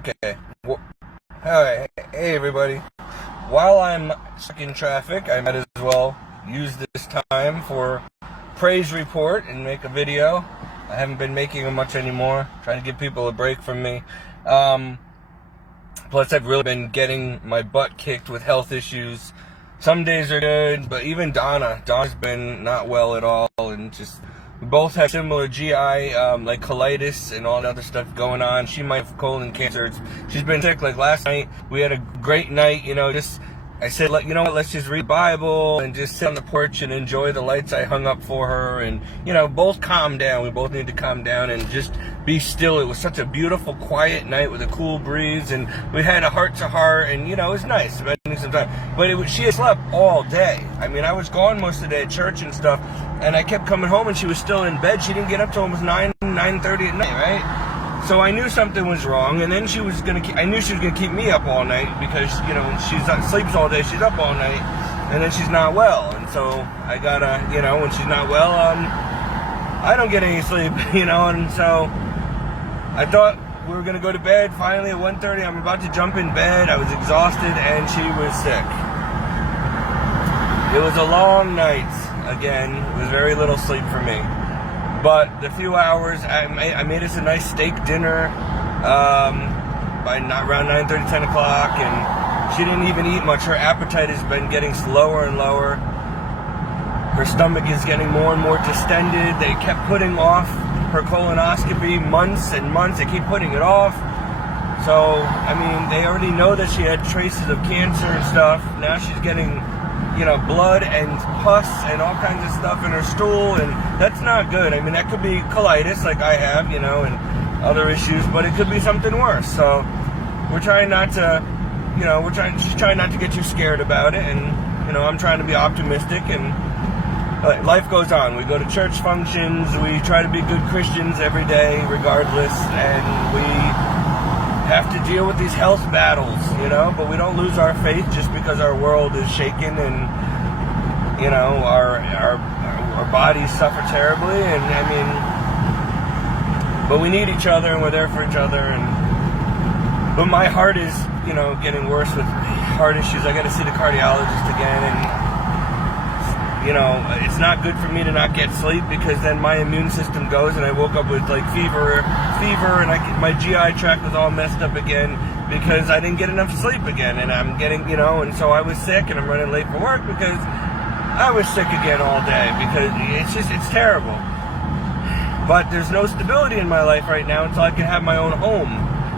Okay. Alright. Hey, everybody. While I'm stuck in traffic, I might as well use this time for praise report and make a video. I haven't been making them much anymore. Trying to give people a break from me. Plus, I've really been getting my butt kicked with health issues. Some days are good, but even Donna's been not well at all, and just we both have similar GI, like colitis and all the other stuff going on. She might have colon cancer. She's been sick. Like last night, we had a great night. I said, you know what, let's just read the Bible and just sit on the porch and enjoy the lights I hung up for her, and both calm down. We both need to calm down and just be still. It was such a beautiful, quiet night with a cool breeze, and we had a heart-to-heart, and it was nice spending some time. But she had slept all day. I mean, I was gone most of the day at church and stuff, and I kept coming home, and she was still in bed. She didn't get up till almost 9:30 at night, right? So I knew something was wrong, and then I knew she was gonna keep me up all night because, when she sleeps all day, she's up all night, and then she's not well. And so I gotta, when she's not well, I don't get any sleep, and so I thought we were gonna go to bed finally at 1:30. I'm about to jump in bed. I was exhausted, and she was sick. It was a long night. Again, it was very little sleep for me. But the few hours, I made us a nice steak dinner by around 9:30, 10 o'clock, and she didn't even eat much. Her appetite has been getting lower and lower. Her stomach is getting more and more distended. They kept putting off her colonoscopy months and months. They keep putting it off. So, they already know that she had traces of cancer and stuff. Now she's getting blood and pus and all kinds of stuff in her stool, and that's not good. That could be colitis like I have, and other issues, but it could be something worse. So we're trying not to, she's trying not to get too scared about it, and, I'm trying to be optimistic, and life goes on. We go to church functions, we try to be good Christians every day, regardless, and we have to deal with these health battles, but we don't lose our faith just because our world is shaken and, our bodies suffer terribly, and but we need each other, and we're there for each other, but my heart is, getting worse with heart issues. I got to see the cardiologist again, and it's not good for me to not get sleep, because then my immune system goes, and I woke up with like fever, and my GI tract was all messed up again because I didn't get enough sleep again, and I'm getting, and so I was sick, and I'm running late for work because I was sick again all day, because it's terrible. But there's no stability in my life right now until I can have my own home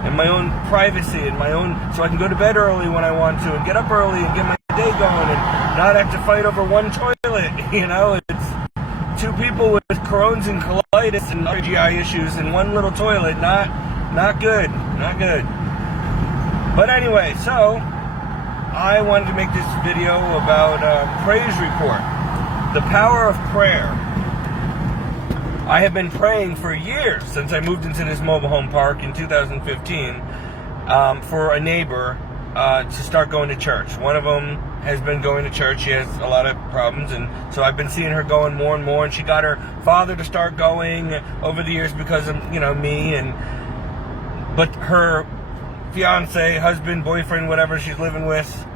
and my own privacy and so I can go to bed early when I want to and get up early and get my day going and not have to fight over one toilet. It's two people with Crohn's and colitis and other GI issues in one little toilet. Not good. But anyway, so I wanted to make this video about praise report, the power of prayer. I have been praying for years, since I moved into this mobile home park in 2015, for a neighbor to start going to church. One of them has been going to church. She has a lot of problems, and so I've been seeing her going more and more, and she got her father to start going over the years because of, me, but her fiance, husband, boyfriend, whatever she's living with,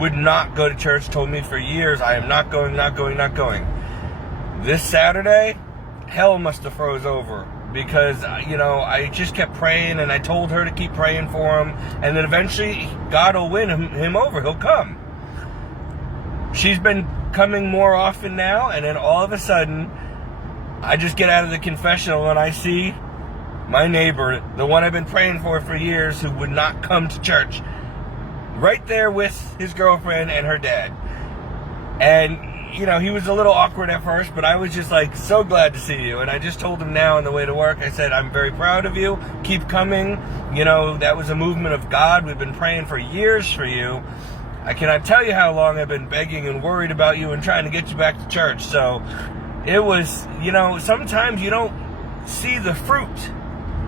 would not go to church, told me for years, I am not going. This Saturday, hell must have froze over, because, I just kept praying, and I told her to keep praying for him, and then eventually God will win him over. He'll come. She's been coming more often now, and then all of a sudden, I just get out of the confessional, and I see my neighbor, the one I've been praying for years, who would not come to church, right there with his girlfriend and her dad. And he was a little awkward at first, but I was just like, so glad to see you. And I just told him now on the way to work, I said, I'm very proud of you. Keep coming. That was a movement of God. We've been praying for years for you. I cannot tell you how long I've been begging and worried about you and trying to get you back to church. So it was, sometimes you don't see the fruit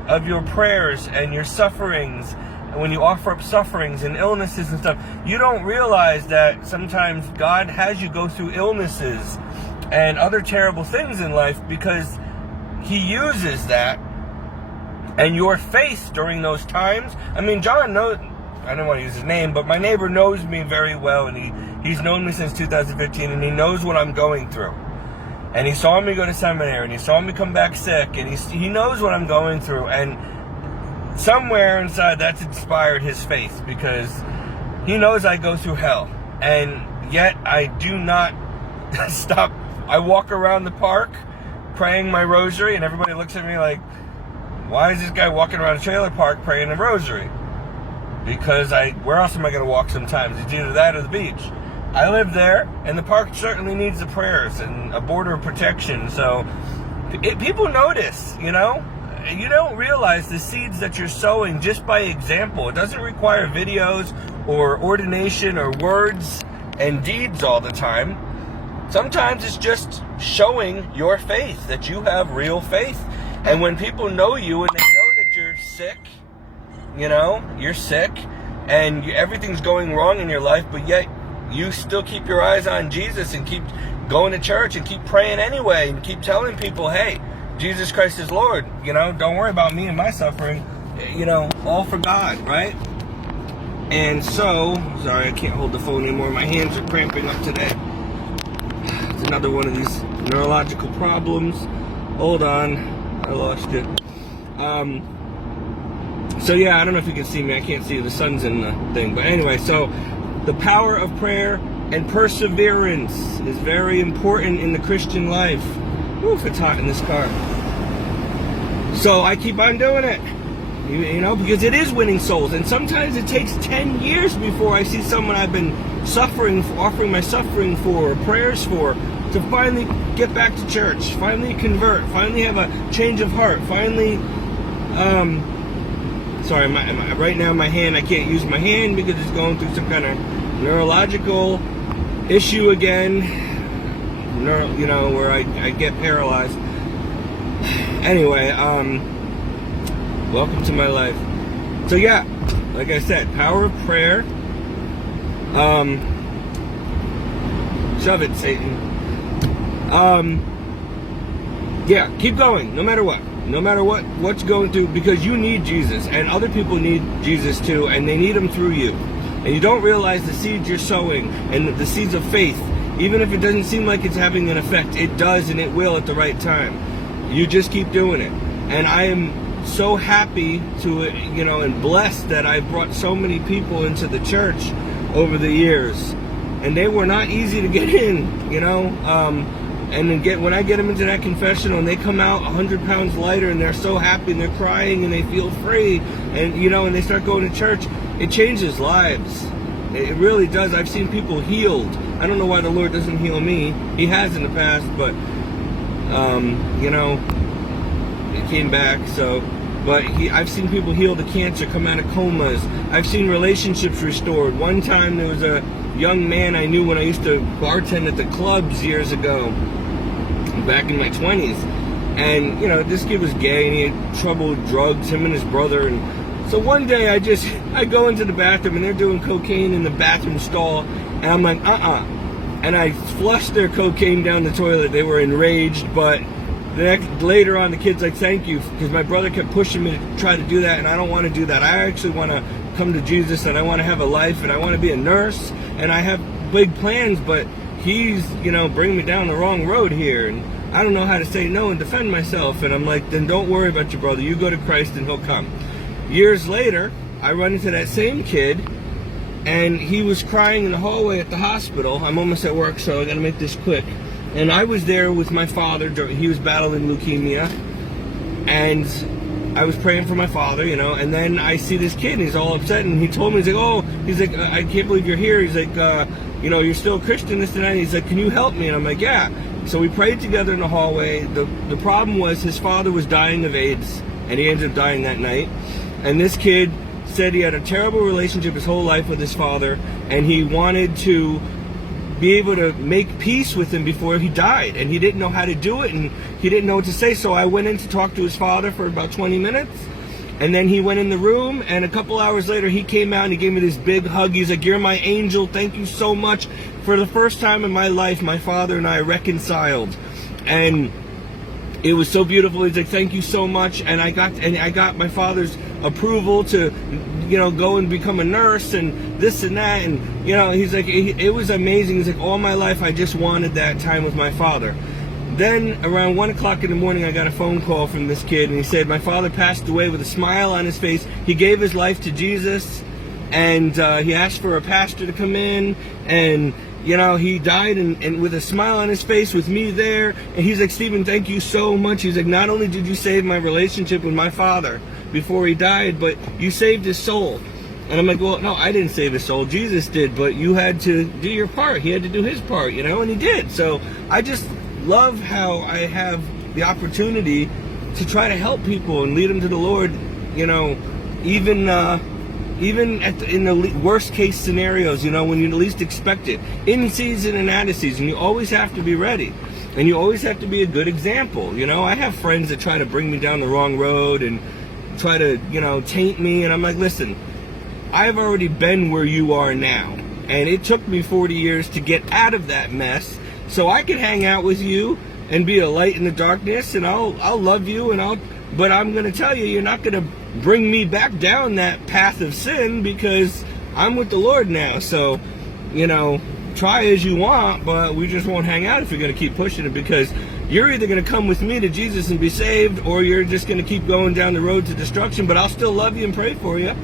of your prayers and your sufferings. When you offer up sufferings and illnesses and stuff, you don't realize that sometimes God has you go through illnesses and other terrible things in life because He uses that And your faith during those times, I mean, John knows, I don't want to use his name, but my neighbor knows me very well, and he's known me since 2015, and he knows what I'm going through. And he saw me go to seminary, and he saw me come back sick, and he knows what I'm going through, and somewhere inside that's inspired his faith, because he knows I go through hell, and yet I do not stop. I walk around the park praying my rosary, and everybody looks at me like, why is this guy walking around a trailer park praying a rosary? Because where else am I going to walk sometimes? It's either that or the beach. I live there, and the park certainly needs the prayers and a border of protection. So people notice, you know. You don't realize the seeds that you're sowing just by example. It doesn't require videos or ordination or words and deeds all the time. Sometimes it's just showing your faith, that you have real faith. And when people know you and they know that you're sick, you know, you're sick and everything's going wrong in your life, but yet you still keep your eyes on Jesus and keep going to church and keep praying anyway and keep telling people, hey, Jesus Christ is Lord, you know, don't worry about me and my suffering, you know, all for God, right? And so, sorry, I can't hold the phone anymore. My hands are cramping up today. It's another one of these neurological problems. Hold on. I lost it. So yeah, I don't know if you can see me. I can't see you. The sun's in the thing. But anyway, so the power of prayer and perseverance is very important in the Christian life. Oof, it's hot in this car. So I keep on doing it. You know, because it is winning souls. And sometimes it takes 10 years before I see someone I've been offering my suffering for, or prayers for, to finally get back to church, finally convert, finally have a change of heart, finally, sorry, right now my hand, I can't use my hand because it's going through some kind of neurological issue again, you know, where I get paralyzed. Anyway, welcome to my life. So yeah, like I said, power of prayer, shove it, Satan. Yeah, keep going, no matter what's going through, because you need Jesus, and other people need Jesus too, and they need him through you. And you don't realize the seeds you're sowing, and the seeds of faith, even if it doesn't seem like it's having an effect, it does, and it will at the right time. You just keep doing it. And I am so happy to, you know, and blessed that I brought so many people into the church over the years, and they were not easy to get in, you know. And then when I get them into that confessional and they come out 100 pounds lighter and they're so happy and they're crying and they feel free, and you know, and they start going to church, it changes lives. It really does. I've seen people healed. I don't know why the Lord doesn't heal me. He has in the past, but you know, it came back. So, but I've seen people healed of cancer, come out of comas. I've seen relationships restored. One time there was a young man I knew when I used to bartend at the clubs years ago, back in my 20s, and you know, this kid was gay and he had trouble with drugs, him and his brother. And so one day I go into the bathroom and they're doing cocaine in the bathroom stall, and I'm like, and I flushed their cocaine down the toilet. They were enraged, but later on the kid's like, thank you, because my brother kept pushing me to try to do that, and I don't want to do that. I actually want to come to Jesus, and I want to have a life, and I want to be a nurse, and I have big plans, but he's, you know, bringing me down the wrong road here, and I don't know how to say no and defend myself. And I'm like, then don't worry about your brother. You go to Christ and he'll come. Years later, I run into that same kid, and he was crying in the hallway at the hospital. I'm almost at work, so I got to make this quick. And I was there with my father. He was battling leukemia, and I was praying for my father, you know. And then I see this kid, and he's all upset, and he told me, he's like, I can't believe you're here. He's like, you know, you're still a Christian, this and that. He's like, can you help me? And I'm like, yeah. So we prayed together in the hallway. The problem was his father was dying of AIDS, and he ended up dying that night. And this kid said he had a terrible relationship his whole life with his father, and he wanted to be able to make peace with him before he died, and he didn't know how to do it, and he didn't know what to say. So I went in to talk to his father for about 20 minutes, and then he went in the room, and a couple hours later he came out and he gave me this big hug. He's like, you're my angel, thank you so much. For the first time in my life, my father and I reconciled. And it was so beautiful. He's like, thank you so much. And I got my father's approval to, go and become a nurse and this and that. And, he's like, it was amazing. He's like, all my life, I just wanted that time with my father. Then around 1 o'clock in the morning, I got a phone call from this kid, and he said, my father passed away with a smile on his face. He gave his life to Jesus, and he asked for a pastor to come in, and he died and with a smile on his face with me there. And he's like, Stephen, thank you so much. He's like, not only did you save my relationship with my father before he died, but you saved his soul. And I'm like, well, no, I didn't save his soul. Jesus did, but you had to do your part. He had to do his part, and he did. So I just love how I have the opportunity to try to help people and lead them to the Lord, even in the worst case scenarios, when you least expect it, in season and out of season. You always have to be ready, and you always have to be a good example. I have friends that try to bring me down the wrong road and try to taint me, and I'm like, listen, I've already been where you are now, and it took me 40 years to get out of that mess, so I can hang out with you and be a light in the darkness, and I'll love you, but I'm going to tell you, you're not going to bring me back down that path of sin, because I'm with the Lord now. So, try as you want, but we just won't hang out if you're going to keep pushing it, because you're either going to come with me to Jesus and be saved, or you're just going to keep going down the road to destruction. But I'll still love you and pray for you.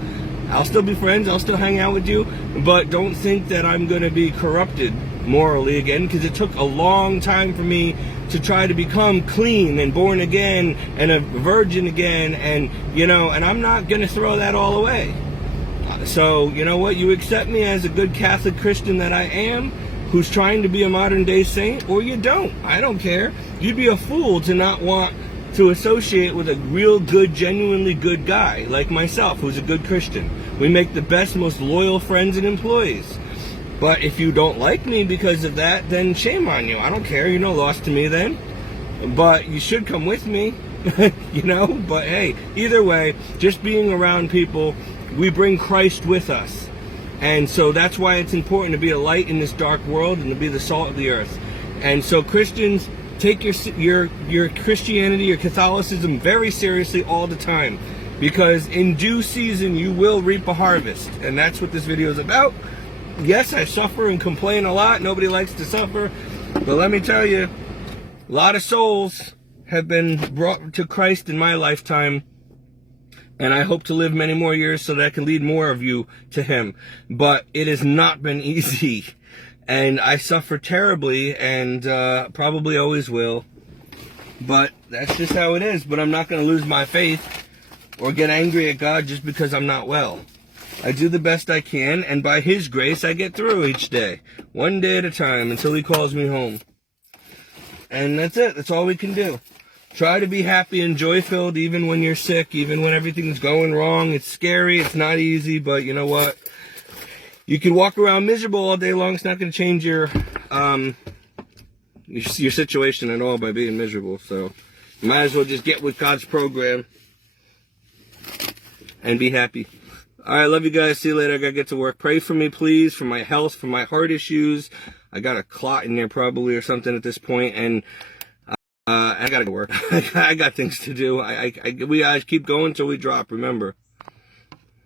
I'll still be friends. I'll still hang out with you. But don't think that I'm going to be corrupted morally again, because it took a long time for me to try to become clean and born again and a virgin again, and and I'm not going to throw that all away. So you know what, you accept me as a good Catholic Christian that I am, who's trying to be a modern day saint, or you don't. I don't care. You'd be a fool to not want to associate with a real good, genuinely good guy like myself, who's a good Christian. We make the best, most loyal friends and employees. But if you don't like me because of that, then shame on you. I don't care. You're no loss to me then. But you should come with me, But hey, either way, just being around people, we bring Christ with us. And so that's why it's important to be a light in this dark world and to be the salt of the earth. And so Christians, take your Christianity, your Catholicism very seriously all the time. Because in due season, you will reap a harvest. And that's what this video is about. Yes, I suffer and complain a lot. Nobody likes to suffer. But let me tell you, a lot of souls have been brought to Christ in my lifetime. And I hope to live many more years so that I can lead more of you to Him. But it has not been easy. And I suffer terribly, and probably always will. But that's just how it is. But I'm not going to lose my faith or get angry at God just because I'm not well. I do the best I can, and by His grace, I get through each day. One day at a time, until He calls me home. And that's it. That's all we can do. Try to be happy and joy-filled even when you're sick, even when everything's going wrong. It's scary. It's not easy, but you know what? You can walk around miserable all day long. It's not going to change your situation at all by being miserable. So you might as well just get with God's program and be happy. All right, love you guys. See you later. I got to get to work. Pray for me, please, for my health, for my heart issues. I got a clot in there probably or something at this point, and I got to go work. I got things to do. We guys keep going till we drop, remember.